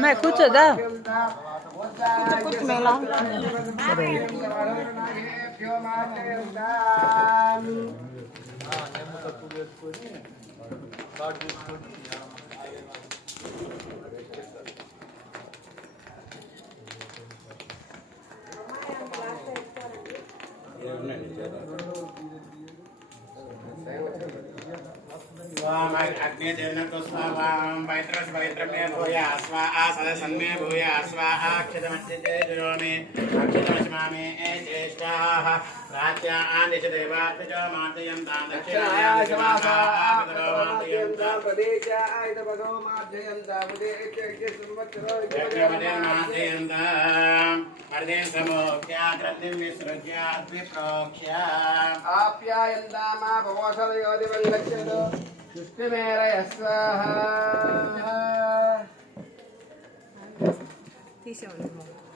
मैं कुछ दा कुछ मेला अग्नि देवना तो स्वाम पैत्रस पवित्र में भूया स्वाहा सदसन्मे भूया स्वाहा अक्षतमच्चिते जुरोमि अक्षतमच्मामि एतेष्टाः प्राच्या आदिश देवात्मजो मातयन्तां दक्षिणाया समासाः पितरो मातयन्तां प्रदेशा आयतपदो मातयन्तां प्रदेशे संवत्सरो यज्ञपदे मातयन्तां अर्धेन समोक्त्या ग्रन्थिं विसृज्य द्विप्रोक्ष्य आप्यायन्तां मा भवसदयो दिवङ्गच्छतु कृष्णमेरय स्वाहा తీసేవాళ్ళు